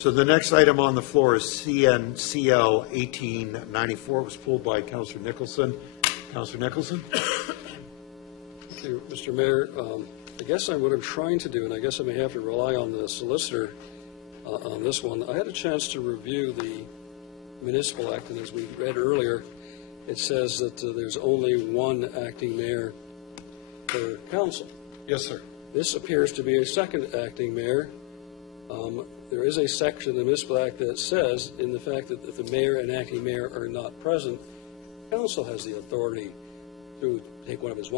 So the next item on the floor is CNCL-18-94. It was pulled by Councillor Nicholson. Councillor Nicholson? Thank you, Mr. Mayor. I guess what I'm trying to do, and I guess I may have to rely on the solicitor on this one. I had a chance to review the Municipal Act, and as we read earlier, it says that there's only one acting mayor per council. Yes, sir. This appears to be a second acting mayor. There is a section in the Municipal Act that says, in the fact that if the mayor and acting mayor are not present, council has the authority to take one of his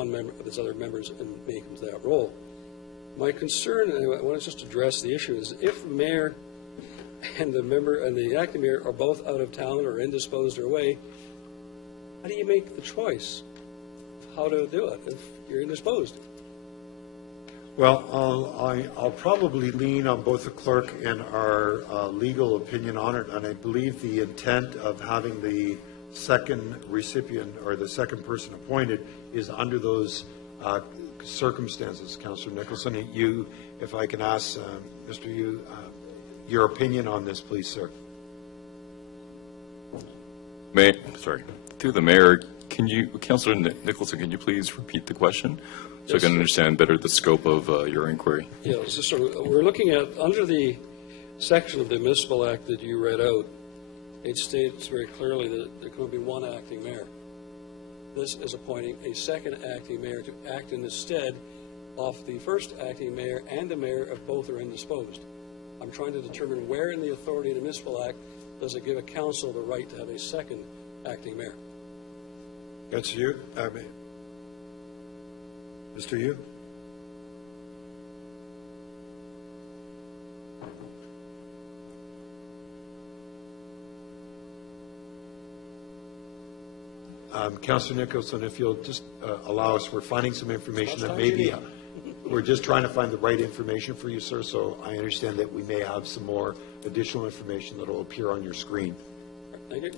other members and make him that role. My concern, and I want to just address the issue, is if the mayor and the member and the acting mayor are both out of town or indisposed or away, how do you make the choice of how to do it if you're indisposed? Well, I'll probably lean on both the clerk and our legal opinion on it, and I believe the intent of having the second recipient or the second person appointed is under those circumstances. Councillor Nicholson, you, if I can ask Mr. Yu, your opinion on this, please, sir. Through the mayor, Councillor Nicholson, can you please repeat the question so Yes, I can understand better the scope of your inquiry? Yeah, we're looking at, under the section of the Municipal Act that you read out, it states very clearly that there can be one acting mayor. This is appointing a second acting mayor to act in the stead of the first acting mayor and the mayor if both are indisposed. I'm trying to determine where in the authority of the Municipal Act does it give a council the right to have a second acting mayor. That's you, Mr. Yu. Councillor Nicholson, if you'll just allow us, we're finding some information that maybe we're just trying to find the right information for you, sir, so I understand that we may have some more additional information that will appear on your screen. Thank you.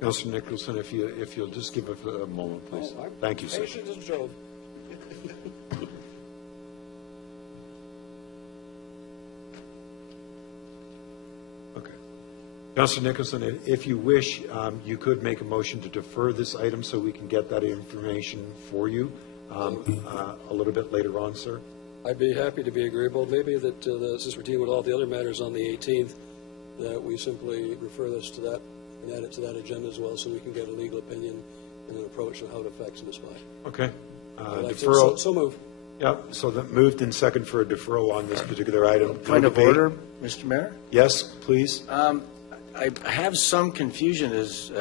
Councillor Nicholson, if you'll just give us a moment, please. Thank you, sir. Patient as Job. Okay. Councillor Nicholson, if you wish, you could make a motion to defer this item so we can get that information for you a little bit later on, sir. I'd be happy to be agreeable. Maybe that since we're dealing with all the other matters on the 18th, that we simply refer this to that and add it to that agenda as well, so we can get a legal opinion and an approach on how it affects this matter. Okay. Deferral. So move. Yep. So that moved in second for a deferral on this particular item. Point of order, Mr. Mayor? Yes, please. I have some confusion as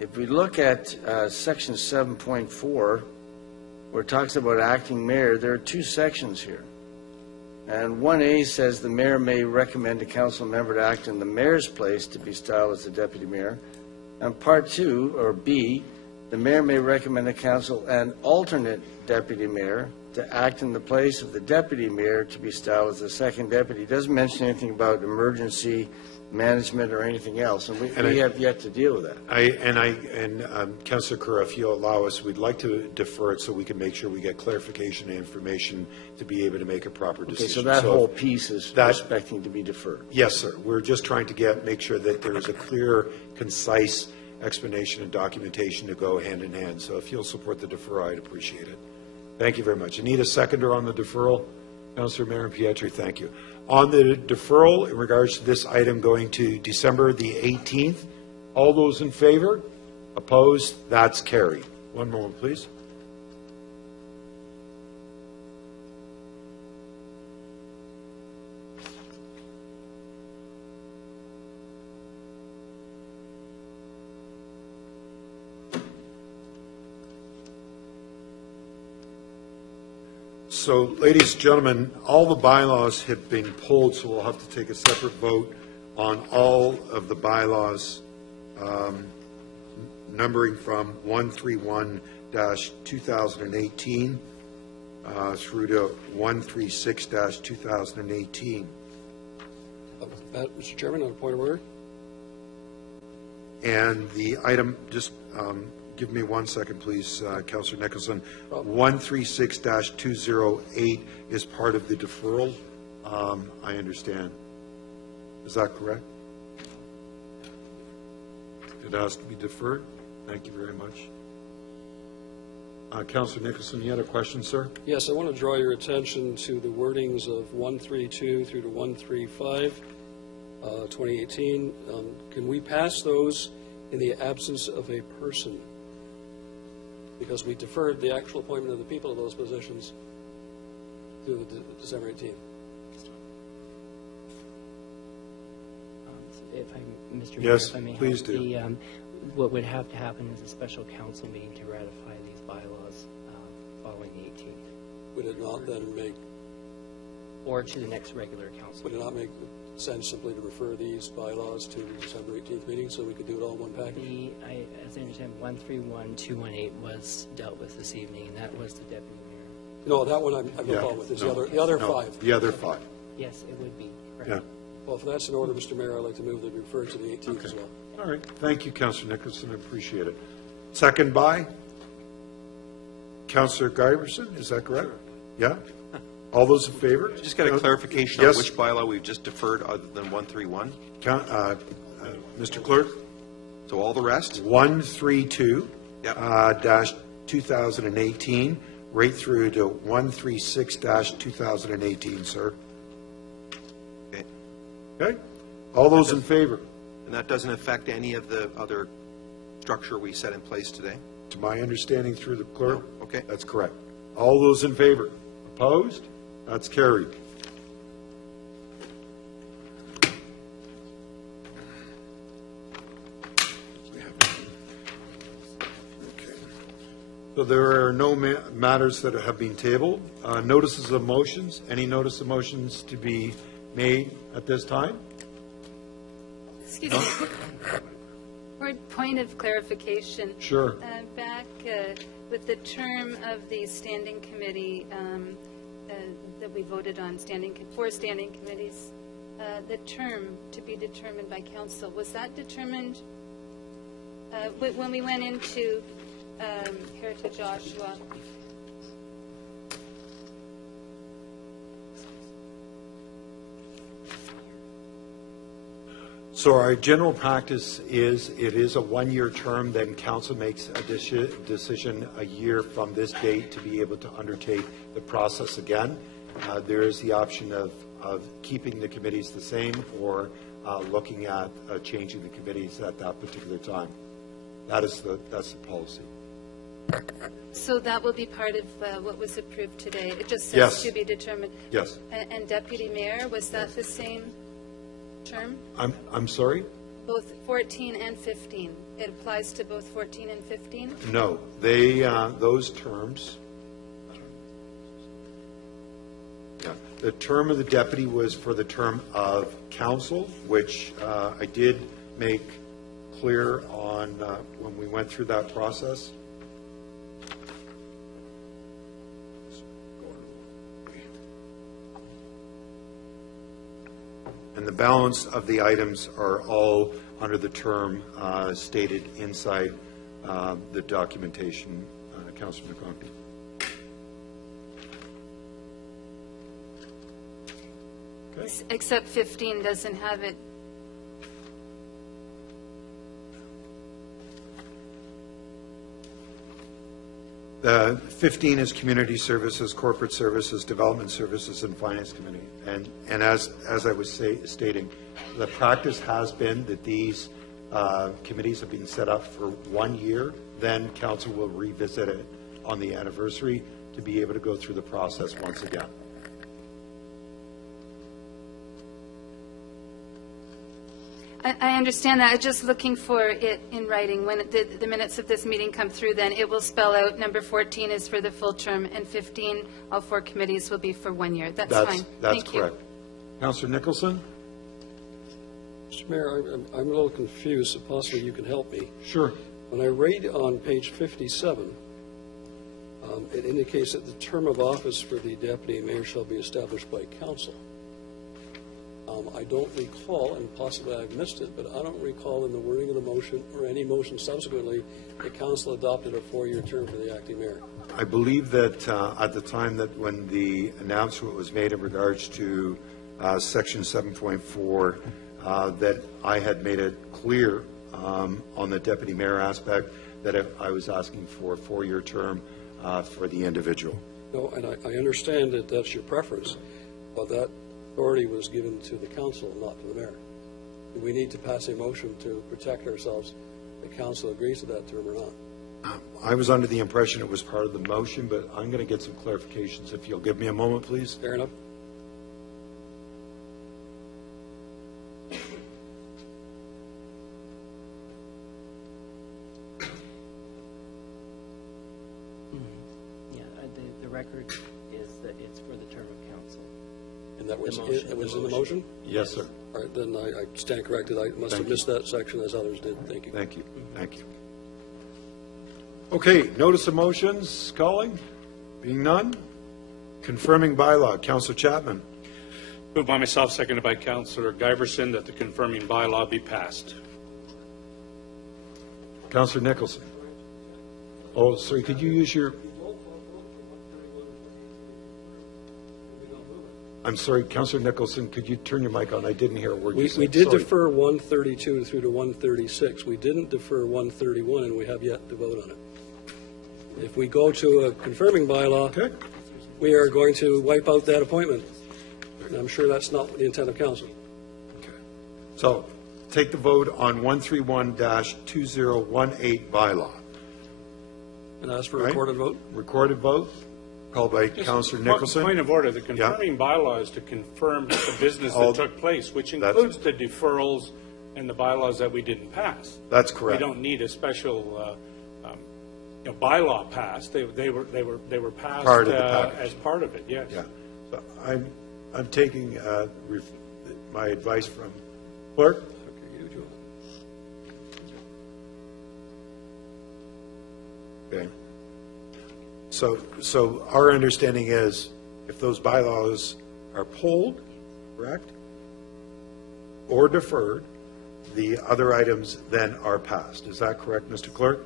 if we look at section 7.4, where it talks about acting mayor, there are two sections here. And 1A says the mayor may recommend a council member to act in the mayor's place to be styled as the deputy mayor. And part 2, or B, the mayor may recommend a council and alternate deputy mayor to act in the place of the deputy mayor to be styled as the second deputy. It doesn't mention anything about emergency management or anything else, and we have yet to deal with that. Councillor Kerr, if you'll allow us, we'd like to defer it so we can make sure we get clarification and information to be able to make a proper decision. Okay, so that whole piece is expecting to be deferred. Yes, sir. We're just trying to make sure that there is a clear, concise explanation and documentation to go hand in hand. So if you'll support the deferral, I'd appreciate it. Thank you very much. I need a seconder on the deferral. Councillor Marin-Pietri, thank you. On the deferral in regards to this item going to December the 18th, all those in favor? Opposed? That's carried. One moment, please. So, ladies and gentlemen, all the bylaws have been pulled, so we'll have to take a separate vote on all of the bylaws, numbering from 131 136-2018 through to 136-2018. Mr. Chairman, on a point of order. And the item, just give me 1 second, please, Councillor Nicholson. 136-208 is part of the deferral, I understand. Is that correct? It has to be deferred? Thank you very much. Councillor Nicholson, you had a question, sir? Yes, I want to draw your attention to the wordings of 132 through to 135, 2018. Can we pass those in the absence of a person? Because we deferred the actual appointment of the people of those positions to December 18th. Mr. Yes, Mayor, if I may please help, do. What would have to happen is a special council meeting to ratify these bylaws following the 18th, Would it not then make, or to the next regular council. would it not make sense simply to refer these bylaws to the December 18th meeting so we could do it all in one package? As I understand, 131218 was dealt with this evening, and that was the deputy mayor. No, that one I've no problem with. It's the other No, five. The other five, Yes, it would be, correct. yeah. Well, if that's in order, Mr. Mayor, I'd like to move that we refer to the 18th as well. All right, thank you, Councillor Nicholson, I appreciate it. Second by Councillor Giberson, is that correct? Yeah? All those in favor? Just got a clarification Yes. on which bylaw we've just deferred other than 131. Mr. Clerk? So all the rest? 132 Yep. dash 2018, right through to 136 dash 2018, sir. Okay. Okay? All those in favor? And that doesn't affect any of the other structure we set in place today? To my understanding through the clerk? No? Okay. That's correct. All those in favor? Opposed? That's carried. Okay. So there are no matters that have been tabled. Notices of motions. Any notice of motions to be made at this time? Excuse me. For point of clarification. Sure. Back with the term of the standing committee that we voted on, four standing committees, the term to be determined by council, was that determined when we went into Heritage Oshawa? So our general practice is, it is a one-year term, then council makes a decision a year from this date to be able to undertake the process again. There is the option of keeping the committees the same or looking at changing the committees at that particular time. That's the policy. So that will be part of what was approved today. It just says Yes. to be determined. Yes. And deputy mayor, was that the same term? I'm sorry? Both 14 and 15. It applies to both 14 and 15? No, they, those terms, yeah, the term of the deputy was for the term of council, which I did make clear on when we went through that process. And the balance of the items are all under the term stated inside the documentation, Councilor McConkey. Okay. Except 15 doesn't have it. The 15 is Community Services, Corporate Services, Development Services, and Finance Committee. And as I was stating, the practice has been that these committees have been set up for 1 year. Then council will revisit it on the anniversary to be able to go through the process once again. I understand that. I'm just looking for it in writing. When the minutes of this meeting come through, then it will spell out number 14 is for the full term, and 15, all four committees will be for 1 year. That's fine. That's Thank you. correct. Councilor Nicholson? Mr. Mayor, I'm a little confused, so possibly you can help me. Sure. When I read on page 57, It indicates that the term of office for the deputy mayor shall be established by council. I don't recall, and possibly I've missed it, but I don't recall in the wording of the motion or any motion subsequently that council adopted a 4-year term for the acting mayor. I believe that at the time that when the announcement was made in regards to section 7.4, that I had made it clear on the deputy mayor aspect that I was asking for a 4-year term for the individual. No, and I understand that that's your preference, but that authority was given to the council, not to the mayor. Do we need to pass a motion to protect ourselves? The council agrees to that term or not? I was under the impression it was part of the motion, but I'm going to get some clarifications. If you'll give me a moment, please. Fair enough. Yeah, the record is that it's for the term of council. And that was, motion. it was in the motion? Yes, sir. All right, then I stand corrected. I must have missed that section as others did. Thank you. Thank you. Thank you. Okay, notice of motions, calling? Being none? Confirming bylaw, Councillor Chapman. Moved by myself, seconded by Councillor Giverson, that the confirming bylaw be passed. Councillor Nicholson. Oh, sorry, could you use your... I'm sorry, Councillor Nicholson, could you turn your mic on? I didn't hear a word you said. We did Sorry. defer 132 through to 136. We didn't defer 131, and we have yet to vote on it. If we go to a confirming bylaw, Okay. we are going to wipe out that appointment. And I'm sure that's not the intent of council. Okay. So, take the vote on 131-2018 bylaw. And ask for a Right. recorded vote. Recorded vote, called by Councillor Nicholson. Point of order, the confirming bylaw is to confirm the business All- that took place, which That's- includes the deferrals and the bylaws that we didn't pass. That's We correct. don't need a special bylaw passed. They were passed Part of the package. as part of it, yes. Yeah. So I'm taking my advice from clerk. Okay, you do it. Okay. So our understanding is if those bylaws are pulled, correct, or deferred, the other items then are passed. Is that correct, Mr. Clerk?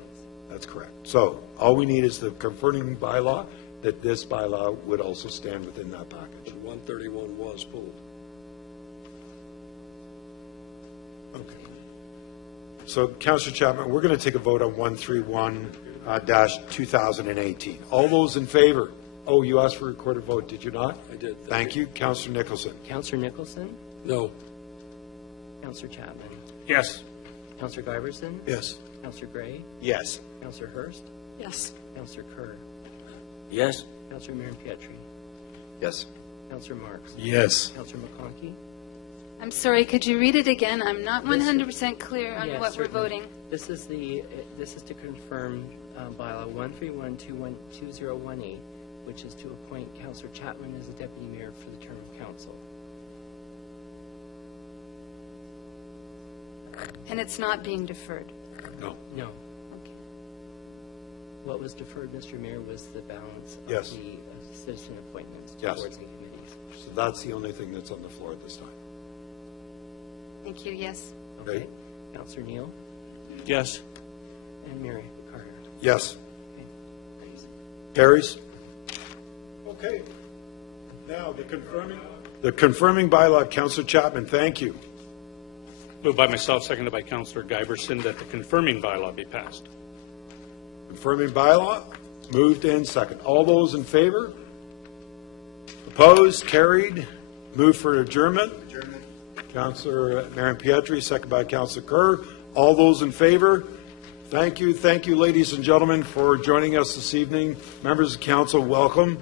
That's correct. So all we need is the confirming bylaw that this bylaw would also stand within that package. 131 was pulled. Okay. So, Councillor Chapman, we're going to take a vote on 131-2018. All those in favor? Oh, you asked for a recorded vote, did you not? I did. Thank you. Councillor Nicholson. Councillor Nicholson, No. Councillor Chapman, Yes. Councillor Giverson, Yes. Councillor Gray, Yes. Councillor Hurst, Yes. Councillor Kerr, Yes? Councillor Pietri, Yes. Councillor Marks, Yes. Councillor McConkey. I'm sorry, could you read it again? I'm not 100% clear on Yes, what we're certainly. voting. This is to confirm bylaw 131-2018, which is to appoint Councillor Chapman as the deputy mayor for the term of council. And it's not being deferred. No. No. Okay. What was deferred, Mr. Mayor, was the balance of Yes. the citizen appointments to Yes. boards and committees. So that's the only thing that's on the floor at this time. Thank you, yes. Okay. Okay. Councillor Neal Yes. and Mary Carter. Yes. Okay. Thanks. Carries? Okay. Now, the confirming bylaw, Councillor Chapman, thank you. Moved by myself, seconded by Councillor Giverson, that the confirming bylaw be passed. Confirming bylaw, moved and second. All those in favor? Opposed, carried, moved for adjournment. Councillor Pietri, second by Councillor Kerr. All those in favor? Thank you, ladies and gentlemen, for joining us this evening. Members of council, welcome.